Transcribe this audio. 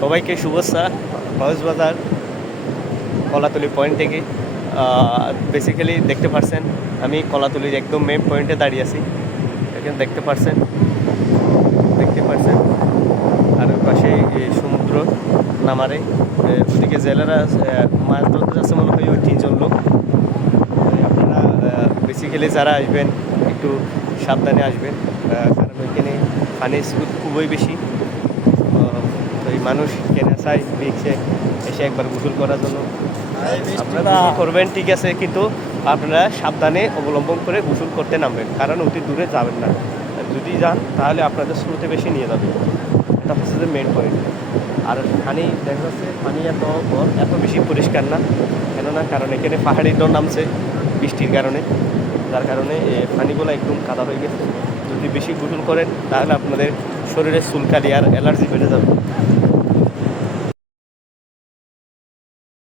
সবাইকে শুভেচ্ছা কক্সবাজার, কলাতলি পয়েন্ট থেকে। বেসিক্যালি দেখতে পারছেন, আমি কলাতলির একদম মেন পয়েন্টে দাঁড়িয়ে আছি। এখানে দেখতে পারছেন দেখতে পারছেন। আর পাশে সমুদ্র নামারে। ওদিকে জেলেরা মাছ ধরতে যাচ্ছে মনে হয় ওই তিনজন লোক। আপনারা বেসিক্যালি যারা আসবেন, একটু সাবধানে আসবেন। কারণ ওইখানে পানির স্রোত খুবই বেশি। মানুষ কেনে চায় বিচে এসে একবার গোসল করার জন্য। আপনারা করবেন, ঠিক আছে, কিন্তু আপনারা সাবধানে অবলম্বন করে গোসল করতে নামবেন, কারণ অতি দূরে যাবেন না। যদি যান, তাহলে আপনাদের স্রোতে বেশি নিয়ে যাবে। এটা হচ্ছে যে মেন পয়েন্ট আর পানি দেখা যাচ্ছে পানি এত এত বেশি পরিষ্কার না, কেননা কারণ এখানে পাহাড়ি ডর নামছে বৃষ্টির কারণে। যার কারণে পানিগুলো একদম কাদা হয়ে গেছে। যদি বেশি গোসল করেন, তাহলে আপনাদের শরীরে চুলকালি আর অ্যালার্জি বেড়ে যাবে।